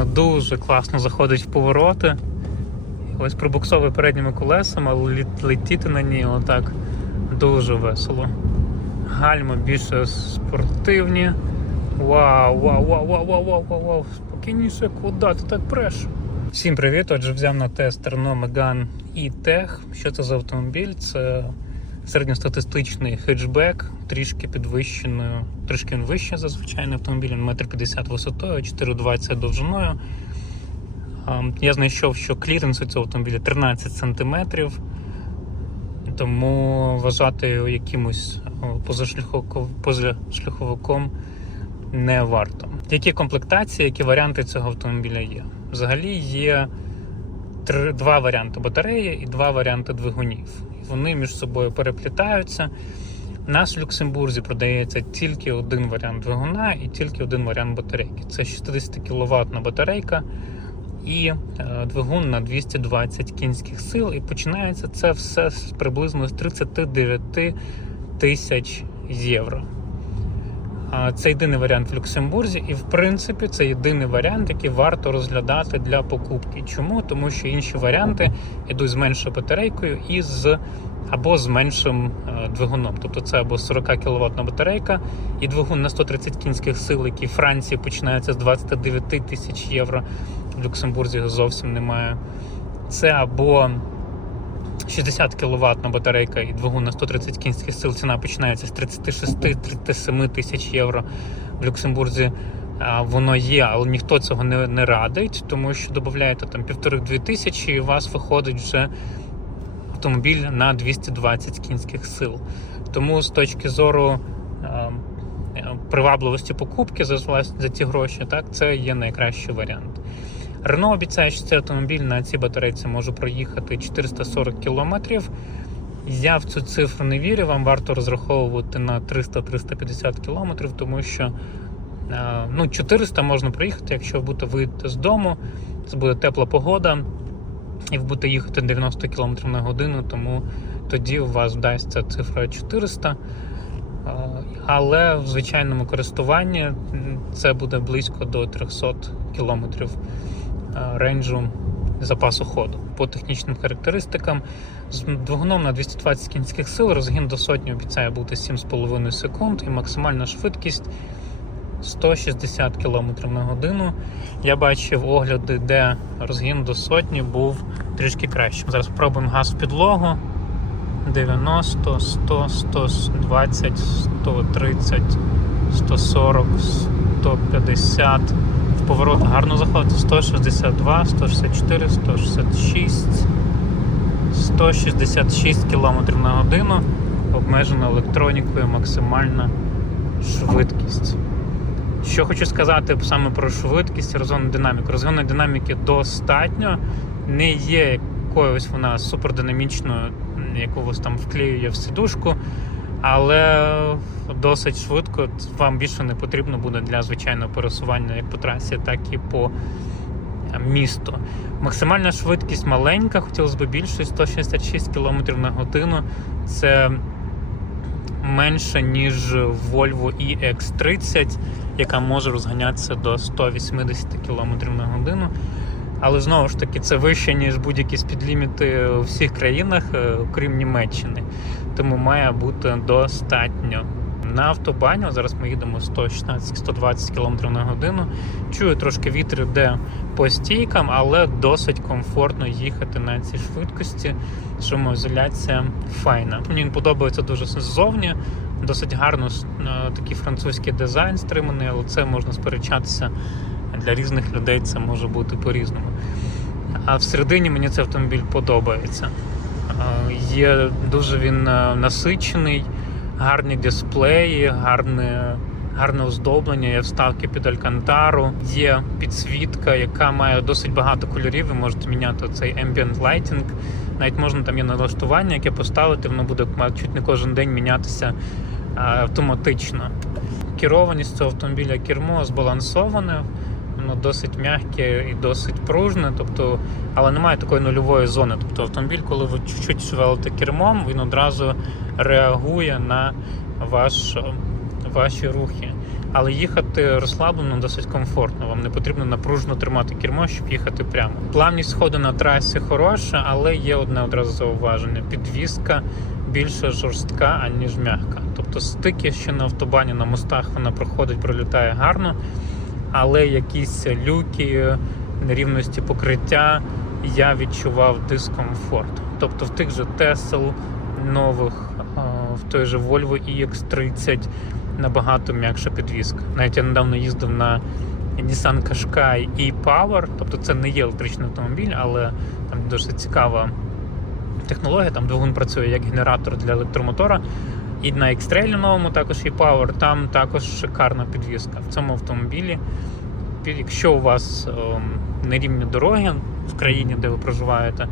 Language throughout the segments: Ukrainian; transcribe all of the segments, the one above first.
машина дуже класно заходить в повороти. Ось пробуксовує передніми колесами, але летіти на ній отак дуже весело. Гальма більше спортивні. Вау, вау, вау, вау, вау, вау, вау, вау. Спокійніше, куди ти так преш? Всім привіт! Отже, взяв на тест Renault Megane E-Tech. Що це за автомобіль? Це середньостатистичний хетчбек, трішки підвищеною, трішки він вище за звичайний автомобіль, він 1,50 м висотою, 4,20 довжиною. Я знайшов, що кліренс у цього автомобіля 13 см, тому вважати його якимось позашляховиком- позашляховиком не варто. Які комплектації, які варіанти цього автомобіля є? Взагалі є три, два варіанти батареї і два варіанти двигунів. Вони між собою переплітаються. У нас в Люксембурзі продається тільки один варіант двигуна і тільки один варіант батарейки. Це 60 кВт батарейка і е, двигун на 220 кінських сил. І починається це все з приблизно з 39 тисяч євро. Це єдиний варіант в Люксембурзі, і в принципі це єдиний варіант, який варто розглядати для покупки. Чому? Тому що інші варіанти йдуть з меншою батарейкою і з або з меншим е, двигуном. Тобто це або 40 кВт батарейка і двигун на 130 кінських сил, який в Франції починається з 29 тисяч євро. В Люксембурзі зовсім немає. Це або 60 кВт батарейка і двигун на 130 кінських сил. Ціна починається з 36-37 тисяч євро. В Люксембурзі воно є, але ніхто цього не, не радить, тому що додаєте там півтори-дві тисячі, і у вас виходить вже автомобіль на 220 кінських сил. Тому з точки зору привабливості покупки за, за ці гроші, так, це є найкращий варіант. Рено обіцяє, що цей автомобіль на цій батарейці може проїхати 440 кілометрів. Я в цю цифру не вірю. Вам варто розраховувати на 300-350 кілометрів, тому що е, ну, 400 можна проїхати, якщо будете вийти з дому, це буде тепла погода, і ви будете їхати 90 км на годину, тому тоді у вас вдасться цифра 400. Е, Але в звичайному користуванні це буде близько до 300 кілометрів рейнджу запасу ходу. По технічним характеристикам з двигуном на 220 кінських сил розгін до сотні обіцяє бути 7,5 секунд і максимальна швидкість 160 км на годину. Я бачив огляди, де розгін до сотні був трішки кращим. Зараз спробуємо газ в підлогу. 90, 100, 120, 130, 140, 150. Поворот гарно заходить 162, 164, 166, 166 км на годину. Обмежена електронікою максимальна швидкість. Що хочу сказати саме про швидкість і розгонну динаміку. Розгонної динаміки достатньо, не є якоюсь вона супердинамічною, яку вас там вклеює в сидушку, але досить швидко вам більше не потрібно буде для звичайного пересування як по трасі, так і по місту. Максимальна швидкість маленька, хотілося б більше 166 км на годину. Це менше, ніж Volvo EX30, яка може розганятися до 180 км на годину. Але знову ж таки, це вище, ніж будь-які спідліміти у всіх країнах, е, окрім Німеччини. Тому має бути достатньо. На автобані, зараз ми їдемо 116-120 км на годину. Чую трошки вітер йде по стійкам, але досить комфортно їхати на цій швидкості. Шумоізоляція файна. Мені подобається дуже ззовні. Досить гарно е, такий французький дизайн стриманий, але це можна сперечатися для різних людей це може бути по-різному. А всередині мені цей автомобіль подобається. Е, Є дуже він е, насичений, гарні дисплеї, гарне, гарне оздоблення, є вставки під алькантару, є підсвітка, яка має досить багато кольорів. Ви можете міняти цей ambient lighting. Навіть можна там є налаштування, яке поставити, воно буде чуть не кожен день мінятися е, автоматично. Керованість цього автомобіля кермо збалансоване, воно досить м'яке і досить пружне, тобто, але немає такої нульової зони. Тобто автомобіль, коли ви чуть-чуть шевелите кермом, він одразу реагує на ваш, ваші рухи. але їхати розслаблено досить комфортно. Вам не потрібно напружено тримати кермо, щоб їхати прямо. Плавність ходу на трасі хороша, але є одне одразу зауваження: підвізка більше жорстка, аніж м'яка. Тобто стики ще на автобані, на мостах вона проходить, пролітає гарно, але якісь люки, нерівності покриття я відчував дискомфорт. Тобто в тих же Tesla нових, в той же Volvo EX30 набагато м'якша підвізка. Навіть я недавно їздив на Nissan Qashqai e-Power, тобто це не є електричний автомобіль, але там досить цікава технологія. Там двигун працює як генератор для електромотора. І на X-Trail новому також e-Power, там також шикарна підвізка. В цьому автомобілі, якщо у вас ем, нерівні дороги в країні, де ви проживаєте,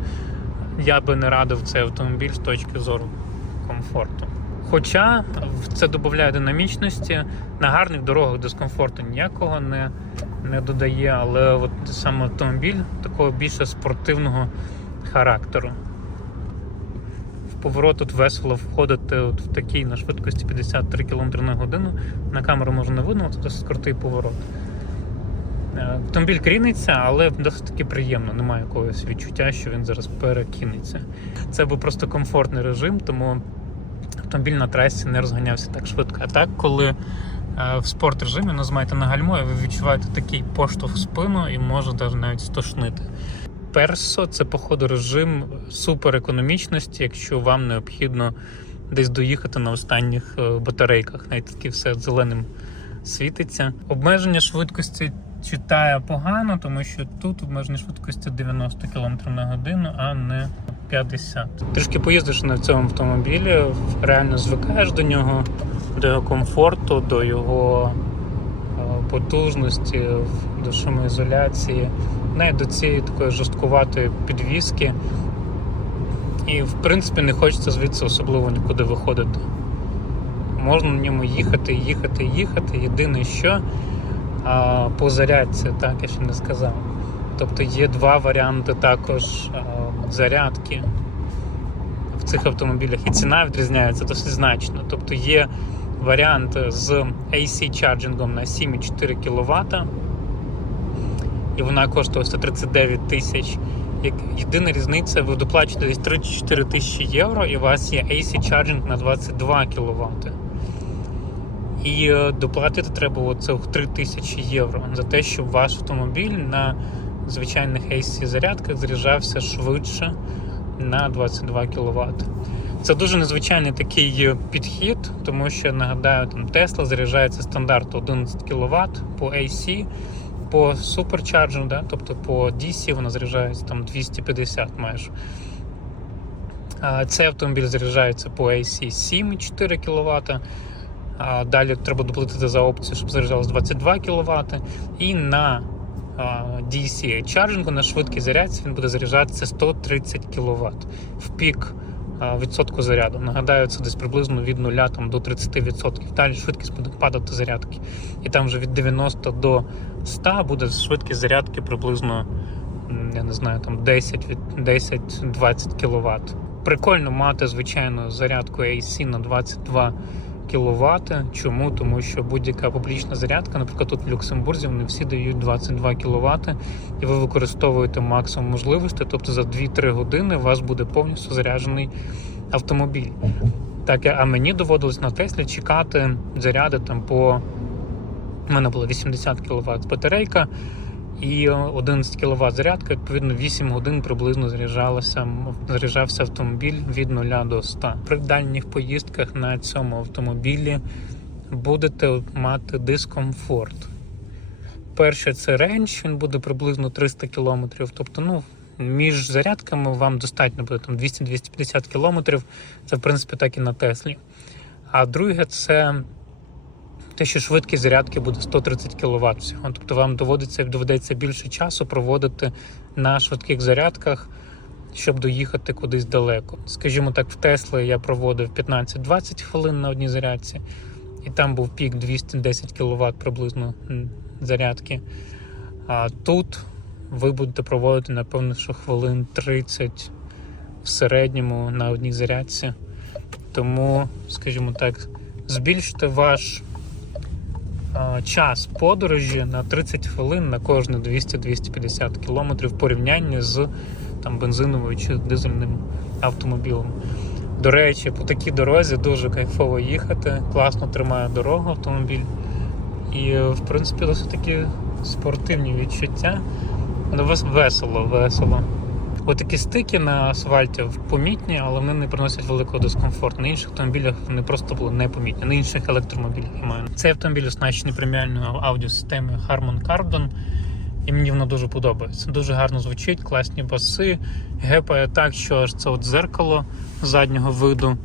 я би не радив цей автомобіль з точки зору комфорту. Хоча це додає динамічності, на гарних дорогах дискомфорту ніякого не, не додає, але от саме автомобіль такого більше спортивного характеру. Поворот тут весело входити от в такий на швидкості 53 км на годину. На камеру може не видно, це досить крутий поворот. Е, Автомобіль кріниться, але досить таки приємно. Немає якогось відчуття, що він зараз перекинеться. Це був просто комфортний режим, тому автомобіль на трасі не розганявся так швидко. А так, коли е, в спорт режимі нажимаєте на гальмо, і ви відчуваєте такий поштовх в спину і може навіть стошнити. Персо це, походу, режим суперекономічності, якщо вам необхідно десь доїхати на останніх е, батарейках. Навіть таки все зеленим світиться. Обмеження швидкості читає погано, тому що тут обмеження швидкості 90 км на годину, а не 50. Трішки поїздиш на цьому автомобілі, реально звикаєш до нього, до його комфорту, до його потужності, до шумоізоляції, навіть до цієї такої жорсткуватої підвіски. І, в принципі, не хочеться звідси особливо нікуди виходити. Можна на ньому їхати, їхати, їхати. Єдине, що а, по зарядці, так я ще не сказав. Тобто є два варіанти також а, зарядки в цих автомобілях, і ціна відрізняється досить значно. Тобто є варіант з AC чарджингом на 7,4 кВт, і вона коштує 139 тисяч. Єдина різниця, ви доплачуєте десь 3-4 тисячі євро, і у вас є AC чарджинг на 22 кВт. І е, доплатити треба оцих 3 тисячі євро за те, щоб ваш автомобіль на звичайних AC зарядках заряджався швидше на 22 кВт. Це дуже незвичайний такий е, підхід, тому що нагадаю, там Tesla заряджається стандарту 11 кВт по AC, по суперчарджу, да, тобто по DC вона заряджається там 250 майже. А Цей автомобіль заряджається по AC 7,4 кВт. Далі треба доплатити за опцію, щоб заряджалось 22 кВт. І на DC чарджингу на швидкій зарядці він буде заряджатися 130 кВт в пік відсотку заряду. Нагадаю, це десь приблизно від 0 там, до 30%. Далі швидкість буде падати зарядки. І там вже від 90 до 100 буде швидкість зарядки приблизно я не знаю, там 10 від 10-20 кВт. Прикольно мати, звичайно, зарядку AC на 22 кВт. Чому? Тому що будь-яка публічна зарядка, наприклад, тут в Люксембурзі вони всі дають 22 кВт, і ви використовуєте максимум можливостей, тобто за 2-3 години у вас буде повністю заряджений автомобіль. Так, а мені доводилось на Теслі чекати заряди там по. У мене було 80 кВт батарейка і 11 кВт зарядка, відповідно 8 годин приблизно заряджалося, заряджався автомобіль від 0 до 100. При дальніх поїздках на цьому автомобілі будете мати дискомфорт. Перше, це рейндж, він буде приблизно 300 км. Тобто, ну, між зарядками вам достатньо буде там 200-250 км. Це, в принципі, так і на Теслі. А друге, це те, що швидкість зарядки буде 130 кВт всього. Тобто вам доводиться доведеться більше часу проводити на швидких зарядках, щоб доїхати кудись далеко. Скажімо так, в Тесли я проводив 15-20 хвилин на одній зарядці, і там був пік 210 кВт приблизно зарядки. А тут ви будете проводити, напевно, що хвилин 30 в середньому на одній зарядці. Тому, скажімо так, збільшити ваш час подорожі на 30 хвилин на кожні 200-250 км в порівнянні з там, бензиновою чи дизельним автомобілем. До речі, по такій дорозі дуже кайфово їхати, класно тримає дорогу автомобіль. І, е, в принципі, досить такі спортивні відчуття. Ну, весело, весело. Отакі стики на асфальті помітні, але вони не приносять великого дискомфорту. На інших автомобілях вони просто були непомітні. На інших електромобілях я маю. Цей автомобіль оснащений преміальною аудіосистемою Harman Kardon. І мені воно дуже подобається. Дуже гарно звучить, класні баси. Гепає так, що аж це от зеркало заднього виду,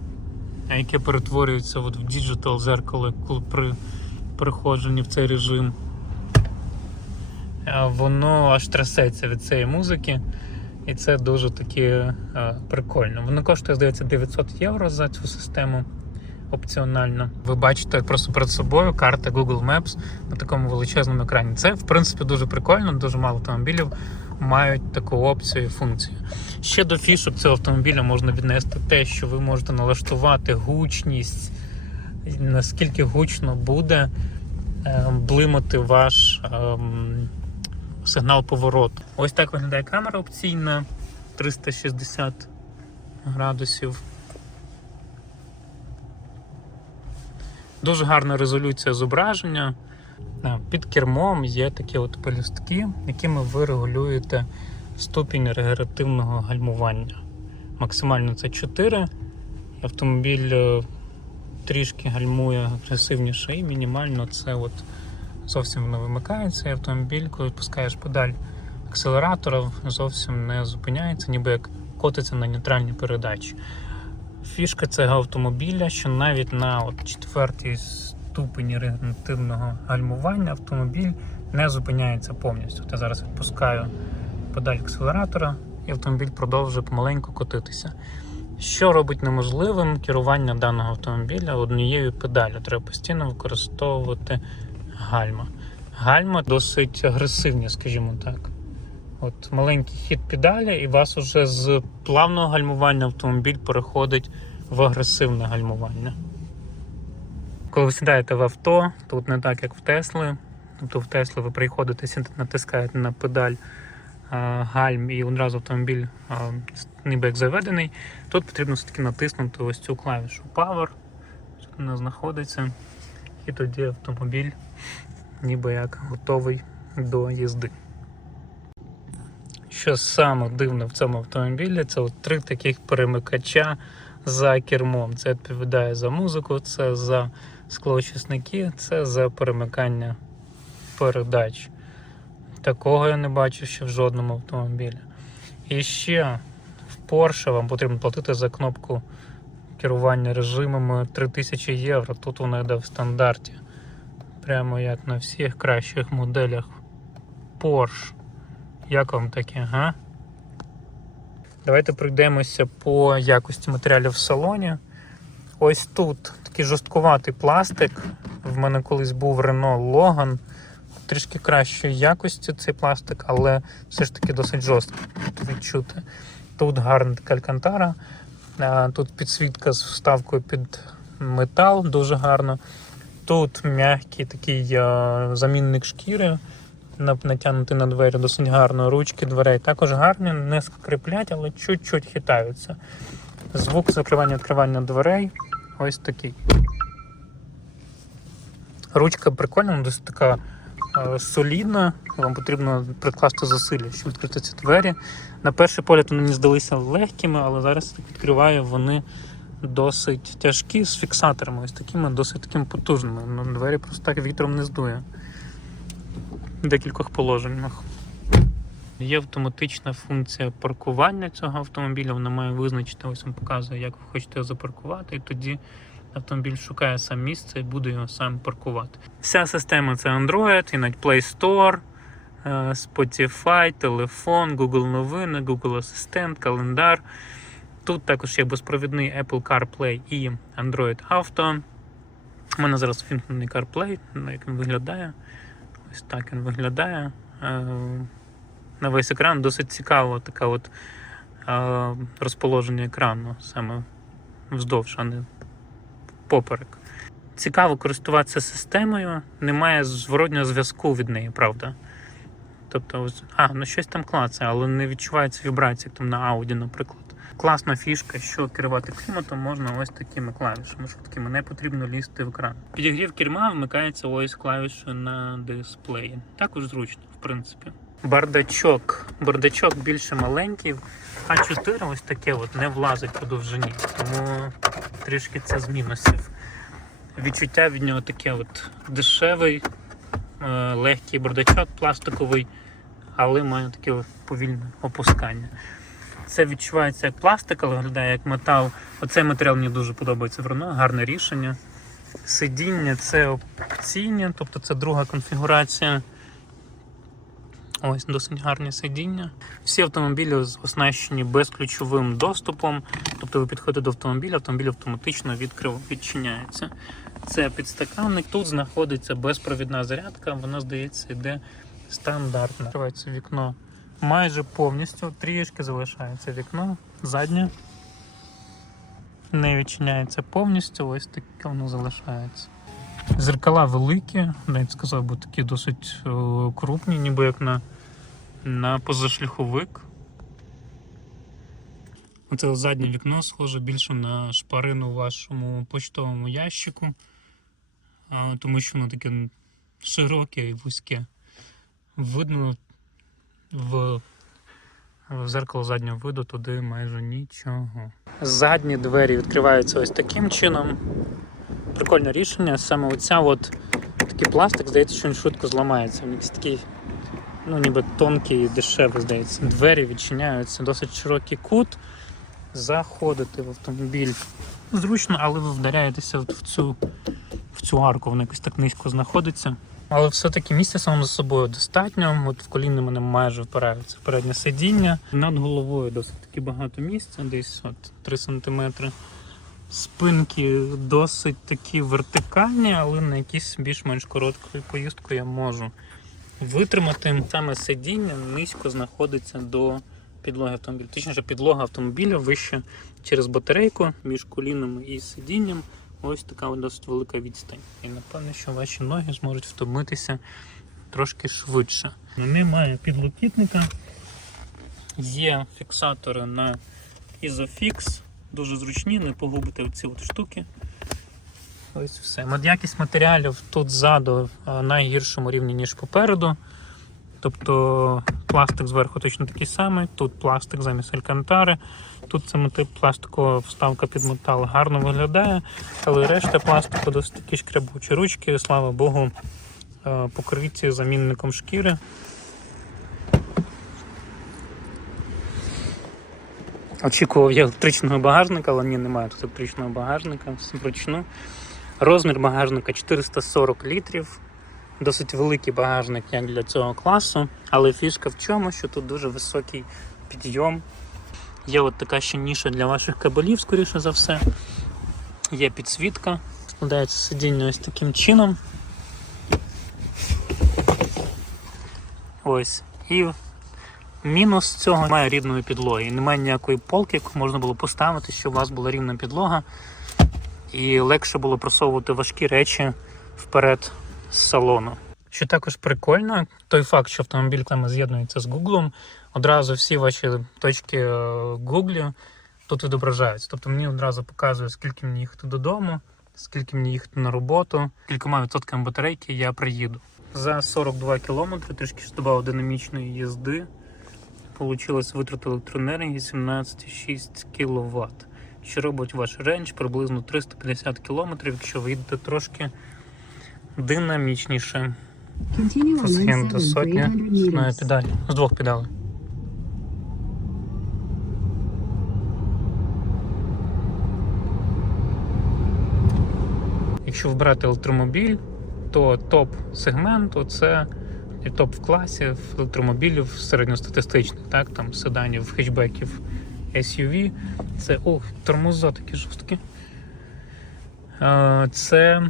яке перетворюється от в діджитал зеркало, при переходженні в цей режим. Воно аж трясеться від цієї музики. І це дуже таки е, прикольно. Воно коштує, здається, 900 євро за цю систему опціонально. Ви бачите просто перед собою карта Google Maps на такому величезному екрані. Це, в принципі, дуже прикольно, дуже мало автомобілів мають таку опцію і функцію. Ще до фішок цього автомобіля можна віднести те, що ви можете налаштувати гучність, наскільки гучно буде е, блимати ваш ем, сигнал повороту. Ось так виглядає камера опційна 360 градусів. Дуже гарна резолюція зображення. Під кермом є такі от пелюстки, якими ви регулюєте ступінь регенеративного гальмування. Максимально це 4. Автомобіль е, трішки гальмує агресивніше і мінімально це от зовсім воно вимикається. І автомобіль, коли відпускаєш педаль акселератора, зовсім не зупиняється, ніби як котиться на нейтральній передачі. Фішка цього автомобіля, що навіть на от четвертій ступені регенеративного гальмування автомобіль не зупиняється повністю. Я зараз відпускаю педаль акселератора, і автомобіль продовжує помаленьку котитися. Що робить неможливим керування даного автомобіля однією педалю. Треба постійно використовувати гальма. Гальма досить агресивні, скажімо так. От маленький хід педалі, і вас уже з плавного гальмування автомобіль переходить в агресивне гальмування. Коли ви сідаєте в авто, тут не так, як в Тесли. Тобто в Тесли ви приходите, натискаєте на педаль а, гальм і одразу автомобіль а, ніби як заведений. Тут потрібно все-таки натиснути ось цю клавішу Power, що вона знаходиться, і тоді автомобіль ніби як готовий до їзди. Що саме дивне в цьому автомобілі, це от три таких перемикача за кермом. Це відповідає за музику, це за склоочисники, це за перемикання передач. Такого я не бачу ще в жодному автомобілі. І ще в Porsche вам потрібно платити за кнопку керування режимами 3000 євро. Тут вона йде в стандарті. Прямо як на всіх кращих моделях Porsche. Як вам таке, га? Давайте пройдемося по якості матеріалів в салоні. Ось тут такий жорсткуватий пластик. В мене колись був Renault Logan. Трішки кращої якості цей пластик, але все ж таки досить жорстко тут відчути. Тут гарна така алькантара, тут підсвітка з вставкою під метал, дуже гарно. Тут м'який такий а, замінник шкіри на- натягнутий на двері досить гарно. Ручки дверей також гарні, не скриплять, але чуть-чуть хитаються. Звук закривання відкривання дверей ось такий. Ручка прикольна, досить така е, солідна. Вам потрібно прикласти зусилля, щоб відкрити ці двері. На перший погляд вони здалися легкими, але зараз відкриваю, вони досить тяжкі з фіксаторами, ось такими досить такими потужними. Двері просто так вітром не здує в декількох положеннях. Є автоматична функція паркування цього автомобіля. Вона має визначити, ось вам показує, як ви хочете його запаркувати, і тоді автомобіль шукає сам місце і буде його сам паркувати. Вся система це Android, і навіть Play Store, е, Spotify, телефон, Google новини, Google Асистент, календар. Тут також є безпровідний Apple CarPlay і Android Auto. У мене зараз вімкнений CarPlay, як він виглядає. Ось так він виглядає. Е, На весь екран досить цікаво таке от е, розположення екрану саме вздовж, а не поперек. Цікаво користуватися системою, немає зворотнього зв'язку від неї, правда. Тобто, ось- а, ну щось там клацає, але не відчувається вібрації, як там на Audi, наприклад. Класна фішка, що керувати кліматом можна ось такими клавішами швидкими, не потрібно лізти в екран. Підігрів керма вмикається ось клавішою на дисплеї. Також зручно, в принципі. Бардачок. Бардачок більше маленький, а 4 ось таке от не влазить по довжині, тому трішки це з мінусів. Відчуття від нього таке от дешевий, е, легкий бардачок пластиковий, але має таке повільне опускання. Це відчувається як пластик, але виглядає як метал. Оцей матеріал мені дуже подобається в Renault, гарне рішення. Сидіння це опційні, тобто це друга конфігурація. Ось досить гарні сидіння. Всі автомобілі оснащені безключовим доступом. Тобто ви підходите до автомобіля, автомобіль автоматично відкрив, відчиняється. Це підстаканник. Тут знаходиться безпровідна зарядка, вона, здається, йде стандартна. Відкривається вікно майже повністю, трішки залишається вікно, заднє. Не відчиняється повністю, ось таке воно залишається. Зеркала великі, навіть сказав би такі досить е, крупні, ніби як на, на позашляховик. Оце заднє вікно схоже більше на шпарину у вашому почтовому ящику, тому що воно таке широке і вузьке. Видно в, в зеркало заднього виду туди майже нічого. Задні двері відкриваються ось таким чином. Прикольне рішення. Саме оця от такий пластик, здається, що він швидко зламається. Він такий, ну ніби тонкий і дешевий, здається. Двері відчиняються, досить широкий кут. Заходити в автомобіль зручно, але ви вдаряєтеся в цю, в цю арку, вона якось так низько знаходиться. Але все-таки місця самому за собою достатньо. От в коліни мене майже впираються переднє сидіння. Над головою досить таки багато місця, десь от 3 см. Спинки досить такі вертикальні, але на якісь більш-менш коротку поїздку я можу витримати. Саме сидіння низько знаходиться до підлоги автомобіля. Точніше, підлога автомобіля вище через батарейку між колінами і сидінням. Ось така досить велика відстань. І напевно, що ваші ноги зможуть втомитися трошки швидше. Немає підлокітника, є фіксатори на Isofix, дуже зручні, не погубите оці от штуки. Ось все. Якість матеріалів тут ззаду а, на гіршому рівні, ніж попереду. Тобто пластик зверху точно такий самий, тут пластик замість алькантари, тут це мати- пластикова вставка під метал гарно виглядає, але решта пластику досить такі шкрябучі ручки, слава Богу, е, покриті замінником шкіри. Очікував я електричного багажника, але ні, немає тут електричного багажника, все вручну. Розмір багажника 440 літрів. Досить великий багажник як для цього класу, але фішка в чому, що тут дуже високий підйом. Є от така ще ніша для ваших кабелів, скоріше за все. Є підсвітка, складається сидіння ось таким чином. Ось. І мінус цього немає рівної підлоги. Немає ніякої полки, яку можна було поставити, щоб у вас була рівна підлога. І легше було просовувати важкі речі вперед салону. Що також прикольно, той факт, що автомобіль саме з'єднується з Google, одразу всі ваші точки е, Google тут відображаються. Тобто мені одразу показує, скільки мені їхати додому, скільки мені їхати на роботу, кількома відсотками батарейки я приїду. За 42 кілометри, трішки ж додав динамічної їзди, Получилось витрати електроенергії 17,6 кВт, що робить ваш рейндж приблизно 350 км, якщо ви їдете трошки динамічніше. 97 сотні 300 педалі. З двох педалей. Якщо вибрати електромобіль, то топ сегменту це і топ в класі в електромобілів середньостатистичних, так, там седанів, хетчбеків, SUV. Це ох, тормоза такі жорсткі. Е, Це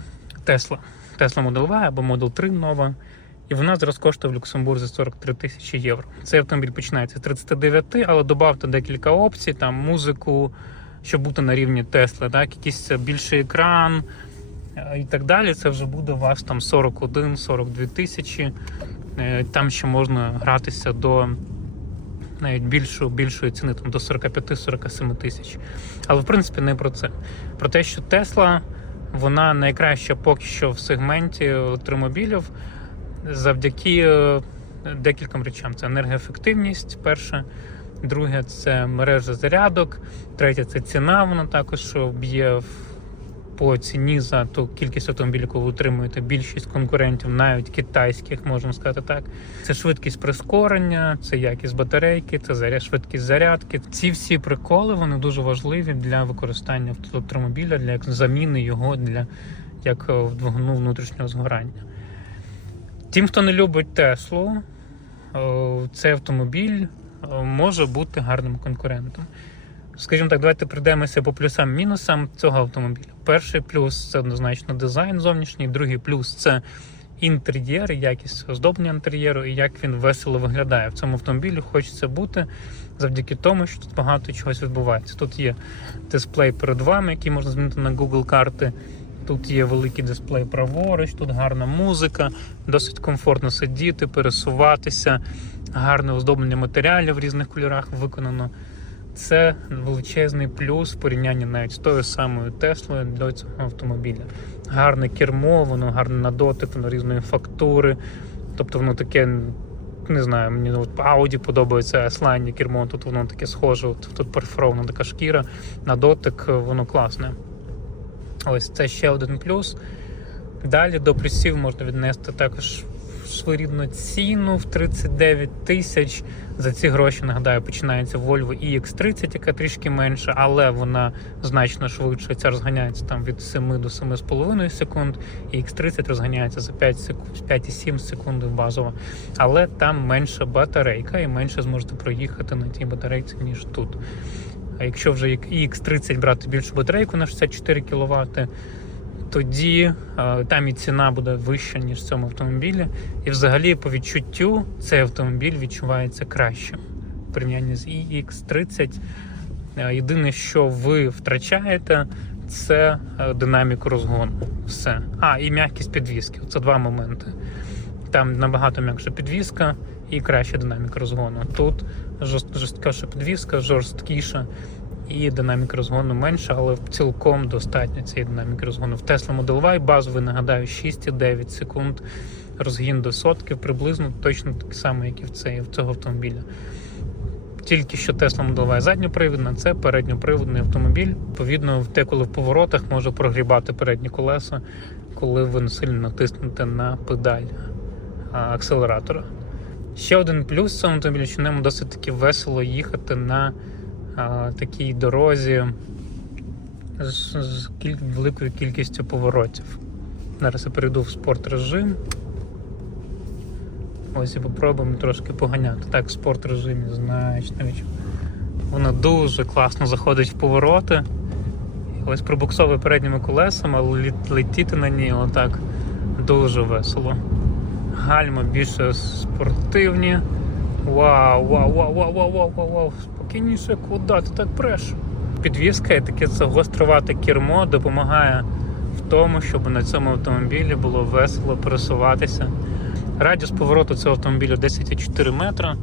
Tesla. Tesla Model Y або Model 3 нова. І вона зараз коштує в Люксембурзі 43 тисячі євро. Цей автомобіль починається з 39, але додавте декілька опцій, там музику, щоб бути на рівні Tesla, так, якийсь більший екран, е, і так далі, це вже буде у вас там 41-42 тисячі. Е, Там ще можна гратися до навіть більшої, більшої ціни, там до 45-47 тисяч. Але в принципі не про це. Про те, що Тесла вона найкраща поки що в сегменті електромобілів завдяки е, декільком речам: це енергоефективність, перше. Друге це мережа зарядок, третє це ціна, вона також б'є в- по ціні за ту кількість автомобілів, яку ви отримуєте. Більшість конкурентів, навіть китайських, можемо сказати так. Це швидкість прискорення, це якість батарейки, це швидкість зарядки. Ці всі приколи вони дуже важливі для використання електромобіля, для заміни його для як е, двигуну внутрішнього згорання. Тим, хто не любить Теслу, е, цей автомобіль е, може бути гарним конкурентом. Скажімо так, давайте прийдемося по плюсам-мінусам цього автомобіля. Перший плюс це однозначно дизайн зовнішній, другий плюс це інтер'єр, якість оздоблення інтер'єру і як він весело виглядає. В цьому автомобілі хочеться бути завдяки тому, що тут багато чогось відбувається. Тут є дисплей перед вами, який можна змінити на Google карти. Тут є великий дисплей праворуч, тут гарна музика, досить комфортно сидіти, пересуватися, гарне оздоблення матеріалів в різних кольорах виконано. Це величезний плюс в порівнянні навіть з тою самою Теслою до цього автомобіля. Гарне кермо, воно гарне на дотик, воно різної фактури. Тобто воно таке, не знаю, мені от Audi подобається S-Line кермо, тут воно таке схоже, от, тут перфорована така шкіра, на дотик воно класне. Ось це ще один плюс. Далі до плюсів можна віднести також своєрідну ціну в 39 тисяч. За ці гроші, нагадаю, починається Volvo EX30, яка трішки менша, але вона значно швидше. Ця розганяється там від 7 до 7,5 секунд. І X30 розганяється за 5 секунд, 5,7 секунди базово. Але там менша батарейка і менше зможете проїхати на тій батарейці, ніж тут. А якщо вже як X30 брати більшу батарейку на 64 кВт, тоді е, там і ціна буде вища, ніж в цьому автомобілі. І взагалі, по відчуттю, цей автомобіль відчувається кращим в порівнянні з iX30. Е, Єдине, що ви втрачаєте, це е, динаміку розгону. Все. А, і м'якість підвіски. Це два моменти. Там набагато м'якша підвіска і краща динаміка розгону. Тут жорст- жорсткіша підвіска, жорсткіша і динаміка розгону менша, але цілком достатньо цієї динаміки розгону. В Tesla Model Y базовий, нагадаю, 6,9 секунд розгін до сотки, приблизно точно такий самий, як і в цей- в цього автомобіля. Тільки що Tesla Model Y задньопривідна, це передньопривідний автомобіль. Відповідно, те, коли в поворотах може прогрібати передні колеса, коли ви сильно натиснете на педаль акселератора. Ще один плюс цього автомобіля, що ньому досить таки весело їхати на такій дорозі з, з кіль... великою кількістю поворотів. Зараз я перейду в спорт режим. Ось і попробуємо трошки поганяти. Так, в спорт режимі значно. Воно дуже класно заходить в повороти. Ось пробуксовує передніми колесами, але летіти на ній отак дуже весело. Гальма більше спортивні. Вау, вау, вау, вау, вау, вау, вау. Спокійніше, куди ти так преш? Підвізка і таке це гострувате кермо допомагає в тому, щоб на цьому автомобілі було весело пересуватися. Радіус повороту цього автомобіля 10,4 метра,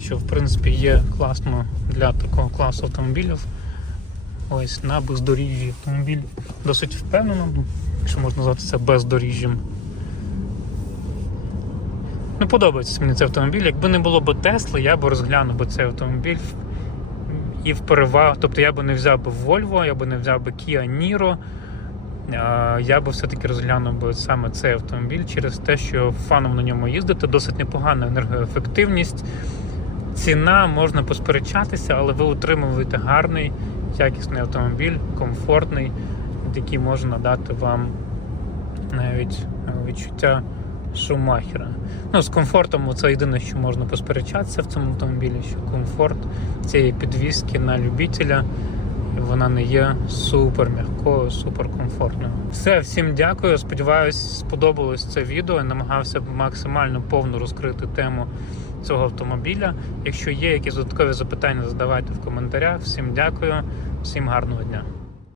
що в принципі є класно для такого класу автомобілів. Ось на бездоріжжі автомобіль досить впевнено, якщо можна назвати це бездоріжжям. Ну, подобається мені цей автомобіль. Якби не було б Тесли, я б розглянув би цей автомобіль і в перевагу. Тобто я би не взяв би Volvo, я би не взяв би Kia Niro. Я би все-таки розглянув би саме цей автомобіль через те, що фаном на ньому їздити, досить непогана енергоефективність. Ціна можна посперечатися, але ви отримуєте гарний, якісний автомобіль, комфортний, який може надати вам навіть е, відчуття Шумахера. Ну, з комфортом це єдине, що можна посперечатися в цьому автомобілі, що комфорт цієї підвіски на любителя. Вона не є супер м'якою, супер комфортною. Все, всім дякую. Сподіваюсь, сподобалось це відео. Я намагався максимально повно розкрити тему цього автомобіля. Якщо є якісь додаткові запитання, задавайте в коментарях. Всім дякую, всім гарного дня.